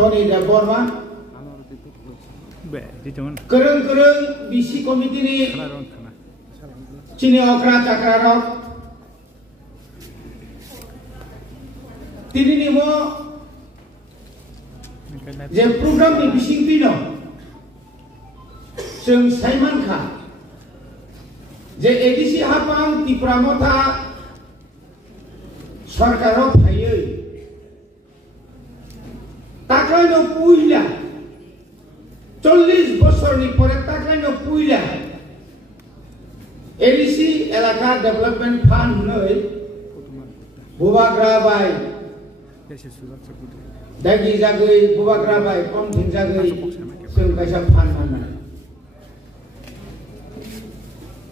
Tony da Borma kereng bisi komite ni Cini okra cakrarok tini ni mo je program ni bising pino seng Saiman Khan je edisi hapang ti pramota sarkarok haye takano puila 40 বছর নি পরে takano puila edisi elaka development fund noi bubagra bai dagi jagai bubagra bai kom thing jagai seng kaisa fund mana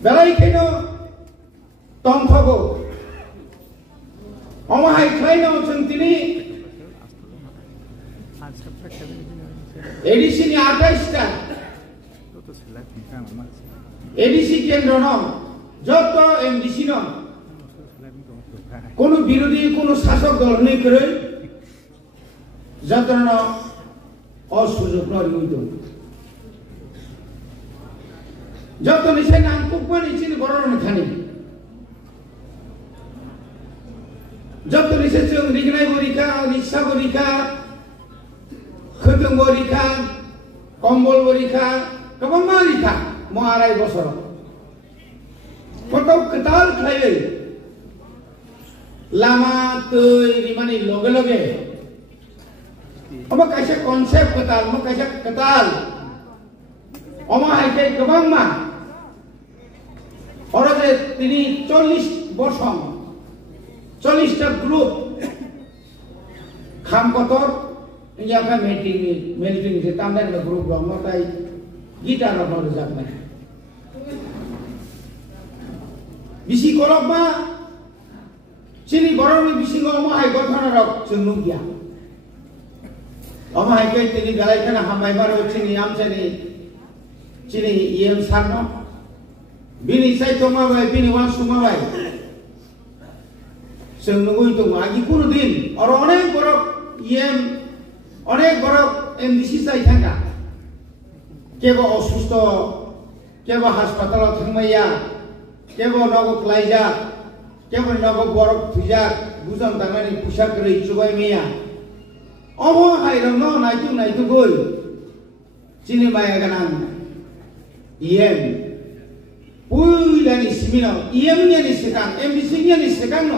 belai keno tong thogo omahai khaino seng tini edisi ni 28 টা এডিসি কেন্দ্র ন যত এমডিসি ন কোন বিরোধী কোন শাসক দল নেই করে যত ন অসুযোগ নয় যত নিছে নাম কুকমানি চিনি বড় খানি যত নিছে जों রিগনাই বরিকা নিসা বরিকা খদং বরিকা কম্বল বরিকা কবং বরিকা Muarai bosor, foto ketal kaya, lama tu rimani loge, apa kaisa konsep ketal, apa kaisa ketal, oma hai kebang ma, orang ini 40 bosong, 40 ta grup, kham kotor, ini apa meeting itu tambah ada grup orang tai. Gitar orang rozak na. Bisi kolok ma, sini borong ni bisi ngomong hai gothana rok cenggung dia. Oma hai kai tini galai kana hamai maro sini am sini iem sarno. Bini sai toma bai bini wan suma bai. Cenggung itu lagi kuno din. Orang onek borok iem, onek borok MDC sai thangka. কেবল অসুস্থ কেবল হাসপাতালত থাকমাইয়া কেবল নগ ক্লাইজা কেবল নগ বরফ থুইজা বুজন দাঙ্গানি পোশাক করে চুবাই মিয়া অম হাইরং ন নাইতু গই চিনি মায়া গানাং ইএম পুইলানি সিমিন ইএম নিয়ানি সেকাং এমবিসি নিয়ানি সেকাং ন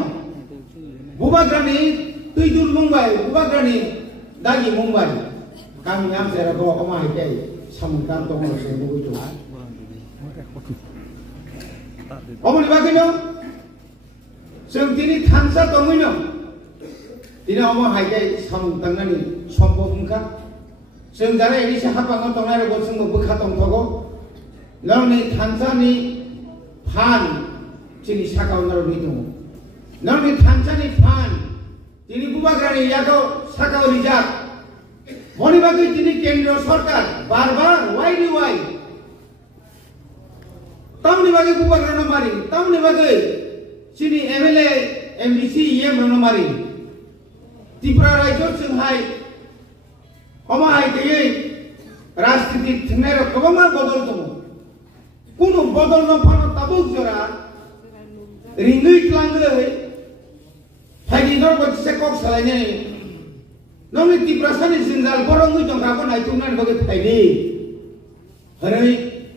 বুবাগ্রানি তুইদুর মুম্বাই বুবাগ্রানি দাগি Mumbai kami am sera ko oma hakai samungkan tong mo se buku itu. Omong dibagi no, sentini thansa tongui no, tina omong hakai samungkan ni sompo bungka, sentara ini siapa ngon tongai ro boseng bukha tong thogo, lalu ni thansa ni fan, cini sakau naro itu, lalu ni thansa ni fan, cini bubagrani yago sakau rijak. Moni bagi ini kendro sarkar bar why tahu ni bagi bubar rono mari tahu ni bagi sini MLA MDC yem rono mari Tripura Rajyo Singhai oma hai keye rastiti thingai ro kobama bodol tumu kuno bodol no phano tabuk jora ringui tlangle phagi dor ko se kok salai ne Nami Tripura sani sinjal borong itu ngapa naik tunan bagi pagi, hari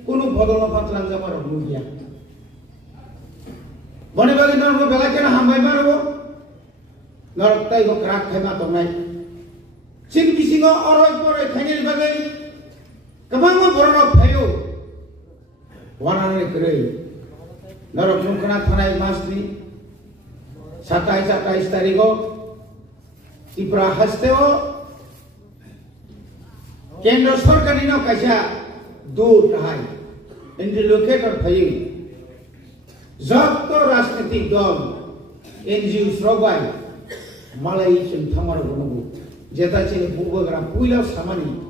kuno bodol apa telang zaman orang dia. Bani bagi nami belajar hambai maru, nor tay go kerak kena tongai. Sing bisingo oroi thangil bagi, kebangun borong payu, warna ni kerei, nor mungkena thanai masni, satai starigo. Tripura hasteo kendra sarkar ni no kaisa dur tahai interlocutor thayi jotto rajnitik dol NGO srobai malai chim thamar bonobu jeta chini bubagram puila samani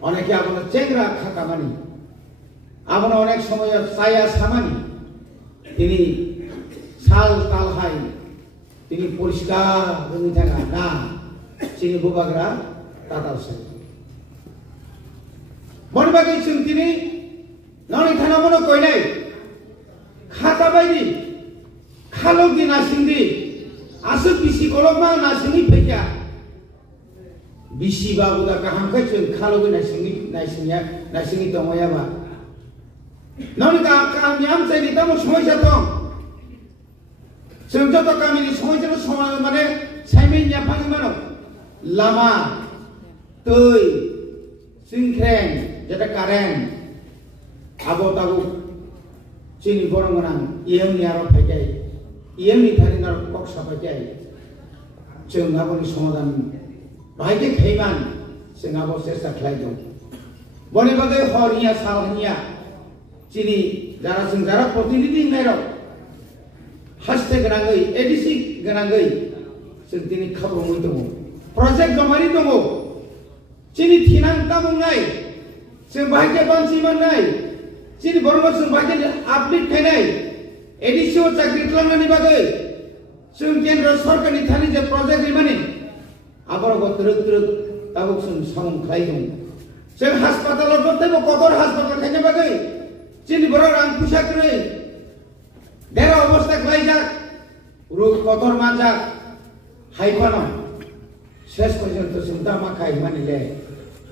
oneke abona chengra khakamani abona onek somoy saya samani tini sal talhai তিনি পরিষ্কার হয়ে থাকা না চিনি বুবাগরা tatalse boni bagai sing tini noni thana mono koinai khata baidi khalogi nasingdi asuk bisi kolokma nasingi pekya bisi babu da kaham kai chung khalogi nasingi tongoya ba noni ka miam sai di tamu somoy satong sing joto kami ni somoy jero somay mane saimin nyapang mano lama tui singkren jata karen abo tabu chini borong nang iem ni aro pekay iem ni thari nar kok sapekay chung abo ni somadan baike khaiman sing abo sesa khlai do boni bagai horiya salhaniya chini jara sing jara protinidhi nairo haste ganangai ADC ganangai sing tini khabro moi dongo project jomari dongo chini thinang tamung nai sing baike bansi man nai chini bormo sing baike update khai nai ADC o chakri tlanani bagai sing kendra sarkar ni thani je project ni mani abar go truk tabuk sing samung khlai dong sing hospital o jotte bo kotor hospital khai nai bagai chini borok rang pusak rei dera obostha khlai jak rug kotor manjak haipano শেষ পর্যন্ত চিন্তা মাখাই মানিলে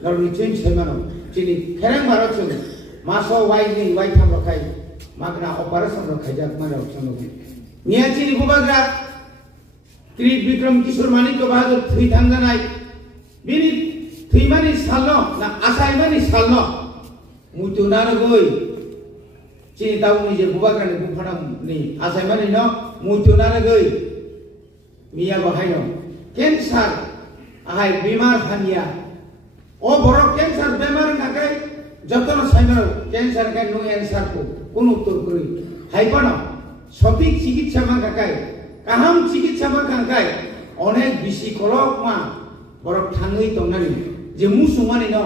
lorry change হইমানো চিনি খেরেং ভারত সঙ্গে মাসো ওয়াইনি ওয়াই থাম রখাই মাগনা অপারেশন রখাই যাক মানে সঙ্গে নিয়া চিনি বুবাগ্রা ত্রিট বিক্রম কিশোর মানিক্য বাহাদুর থুই থাঙ্গানাই বিনি থুই মানি সালনো না আসাই মানি সালনো মুতু নানো গই চিনি তাউনি যে বুবাগ্রা নি বুফানা নি আসাই মানি ন মুতু নানো গই মিয়া বাহাইনো cancer ahai bimar khania o borok cancer bemar nakai jotono saimar cancer kai no answer ko kono uttor kori haipano সঠিক চিকিৎসা মা কাকাই কাহাম চিকিৎসা মা কাকাই অনেক বেশি কলক মা বরক থাঙ্গই তংনানি যে মুসুমানি ন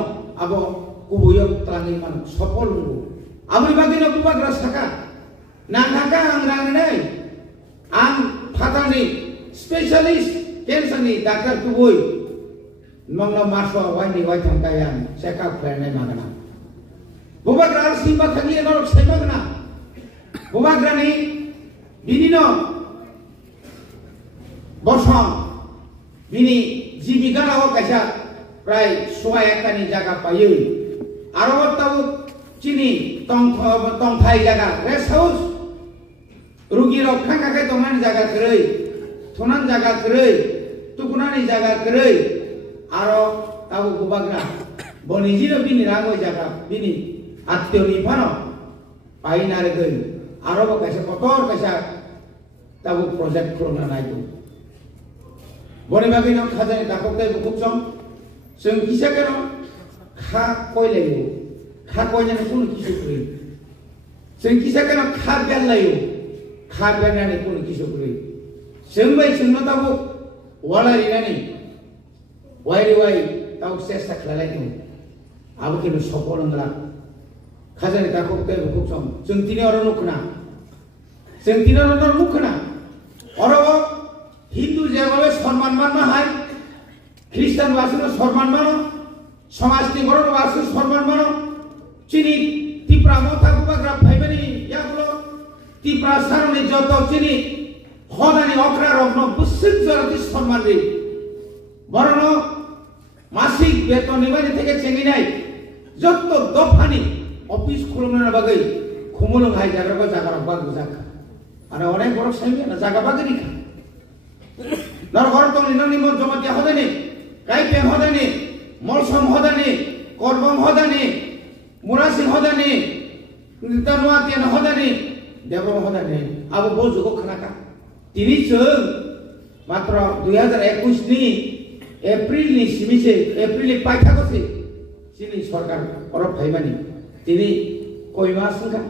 আবো কুবয়ক ত্রাঙ্গই মান সফল হবো আমি বাগিনো কুবাগ্রা সাকা না কাকা আং রাংনাই আং ফাতানি স্পেশালিস্ট ক্যান্সার ni ডাক্তার কুবই mangno maso wani wai thangkayan check-up khainai magana bubagra simba thagi norok semagna bubagra ni binino bosom bini jibikana o kaisa prai 101 ni jaga payu aro tabu chini tongthai jaga rest house rugi rok khanga kai tongani jaga krei thonan jaga krei tukunani jaga krei aro tabu bubagra bonijino bini rangoi jaga bini atyo ni phano painare goi aro bo kaisa kotor kaisa tabu project krona naidu boni bagino khajani takok dai bukchom sing kisa keno kha koilayo kha koinya kun kisukri sing kisa keno kha belayo kha benani kun kisukri sing bai sing no tabu wala rinani wai tau sesa klalai tu abu kinu sopol ngla khajani takok dai bukchom sing tini oro nukna sing tini oro nukna oro Hindu যেভাবে সম্মান মানা হয় খ্রিস্টান বাসুর সম্মান মানো সমাজটি বড় বাসুর সম্মান মানো চিনি ত্রিপুরা মথা কুবাগ্রা ভাইবানি ইয়াগুলো ত্রিপুরা সারণে যত চিনি হদানি অকরা রগ্ন বুসিক জরতি সম্মান রে বরণ মাসিক বেতন নিবানি থেকে চেঙ্গি নাই যত দফানি অফিস খুলনের বাগে খুমুল ভাই জায়গা জায়গা বাগু জায়গা আর অনেক বড় সাইবে না জায়গা বাগেরই খা নরগরতং নিননি মন জমাতিয়া হদানি কাইপে হদানি মলসম হদানি করবম হদানি মুরাসিং হদানি নিতানুয়াতিয়ান হদানি দেবম হদানি আবু বজুগো খানাকা তিনি जों মাত্র 2021 ni এপ্রিল ni সিমিছে এপ্রিল পাইথাগছে চিনি সরকার অরব ভাইমানি তিনি কয় মাস সংখ্যা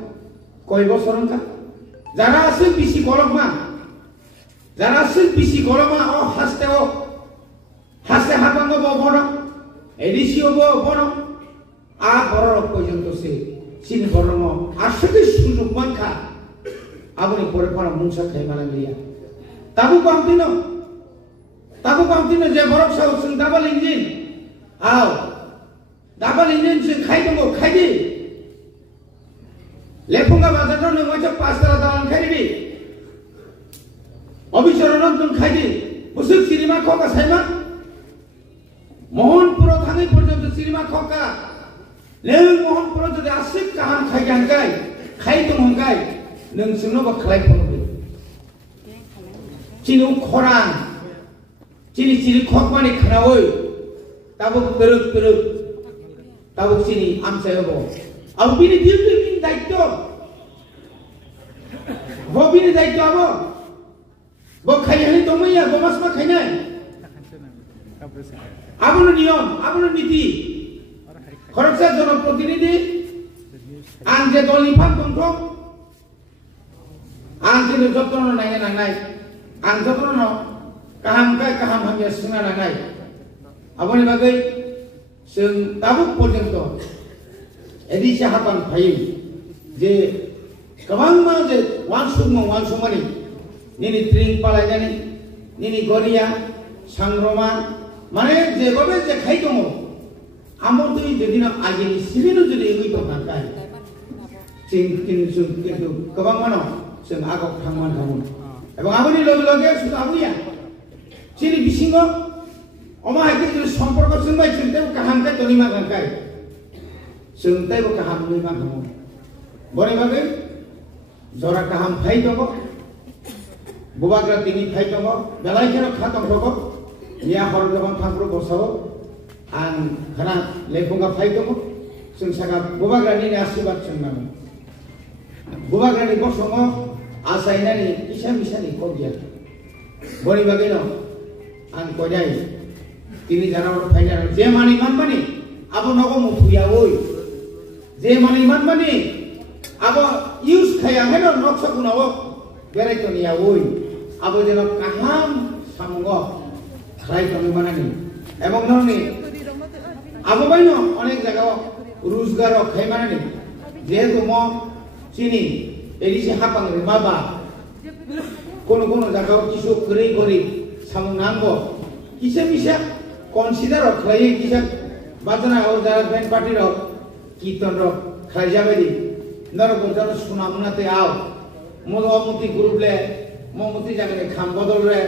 কয় বছর সংখ্যা যারা আছে বেশি কলমা যারা শিল্পী গরমা ও হাসতে হাবাঙ্গ বড় এডিসিও বড় আ বড় পর্যন্ত সে চিন গরম আসলে সুযোগ মানখা আপনি পরে পরে মুংসা খাই মালা গিয়া তাবু কামতিনো যে বরফ সাউসুন double engine Ao, dapat ini sengkai tunggu kai di. Lepung apa saja nung macam pasal dalam kai di. Obisaran nung kai di. Busuk sinema kau kasih mah. Mohon pura thangi pura sinema kau ka. Leng mohon pura jadi asik kaham kai yang kai tunggu kai. Nung semua berkelai pun. Cinu koran, ciri kok mani kenawoi, tabuk teruk, tabuk sini amsaya bo. Abu bini dia tu bini daito, bo bini daito abo, bo kaya ni tomai ya, bo masma kaya ni. Abu nu niyom, abu nu niti, korupsi jono protinidi, anje dolipan tongtong, anje nu jotno nai. Ang jotono kaham hamya sunga nangai aboni bagai sung tabuk porjento edi sahapan phai je kabang ma je wansumani nini tring palai jani nini goria sangroma mane je babe je khai tomo amor tui jedina agini sibinu jodi egui to nakai sing sung ketu kabang mano sung agok thangman thamun এবং আপনি লগে শুধু আবুয়া চিনি বিসিঙ্গ অমা হাইতে যদি সম্পর্ক সঙ্গে চিন্তাও কাহামকে তনিমা গানকাই চিন্তাইও কাহাম নিমা গামো বনে ভাবে জরা কাহাম ফাই দব বুবাগ্রা তিনি ফাই দব বেলাই কেন খাতম দব ইয়া হর যখন ঠাকুর বসাও আন খানা লেখুঙ্গা ফাই দব जों सागा बुबाग्रानि आशीर्वाद सोंनांगौ बुबाग्रानि बसंग आसायनानि इसा मिसानि कबिया बनि बागै न आं कजाय तिनि जानाव फाइनाल जे मानि मानमानि आबो नगो मुथुया ओय जे मानि मानमानि आबो इउज खाया हेनो नक्सकुनाव बेरायतनिया ओय आबो जेन काहाम सामंग खालायतनि मानानि एबं ननि आबो बायन अनेक जायगायाव रोजगार खायमानानि जेहेतु म चिनि एलिसे हापां माबा कोनो कोनो जायगायाव किसु गरै गरै सामं नांगौ किसे मिसा कन्सिडार खालायो किसा बाजना और जारा बेन पार्टी रो कीर्तन रो खायजाबायदि नरको जन सुनामुनाते आव मोद अमुति ग्रुप ले ममुति जागने खाम बदल रे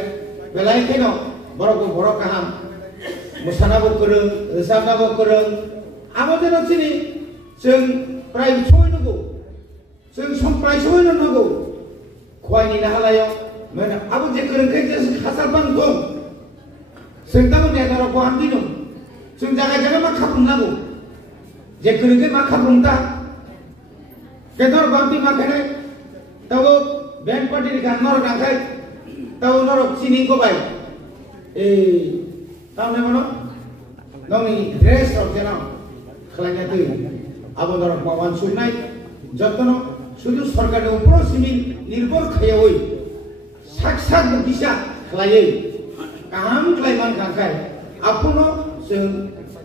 बेलाय केनो बरको बर काहाम मोसानाबो गोरों रोजाबनाबो गोरों आबो जेन चिनि जों प्राय सहैनांगौ जों प्राय सहैनांगौ खवायनि नाहालायाव माने आबो जे गोरोंखाय जे हासारबां दं जों दाबो नेदारखौ हामदि दं जों जागा जागा मा खालामनांगौ जे गोरोंखाय मा खालामदा केदर बांति मा खाने तावो बेन पार्टी गान नर गांखाय तावो नर चिनि गबाय ए तावने मनो नंनि ड्रेस अफ जेना खालायना दै आबो नर मावान सुनाय जतन शुद्ध सरकारनि उपर सिमिन निर्भर खायावै साक्षात दिशा खालायै काहाम खालायमान गांखाय आपुनो जों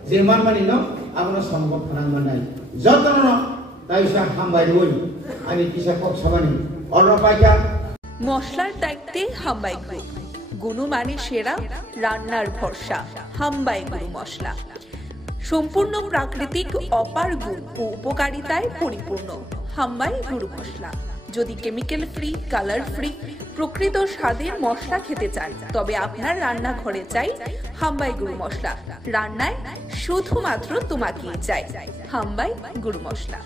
जेमान मानि न आपुनो सम्भव खालामनाय जतन न তাইসা হামবাই ওই আমি কিসা কক সাবানি অন্য পাইকা মশলার দায়িত্বে হামবাই গ্রুপ গুণমানে সেরা রান্নার ভরসা হামবাই গুরু মশলা সম্পূর্ণ প্রাকৃতিক অপার গুণ ও উপকারিতায় পরিপূর্ণ হামবাই গুরু মশলা যদি কেমিক্যাল ফ্রি কালার ফ্রি প্রকৃত স্বাদের মশলা খেতে চান তবে আপনার রান্নাঘরে চাই হামবাই গুরু মশলা রান্নায় শুধুমাত্র তোমাকেই চাই হামবাই গুরু মশলা।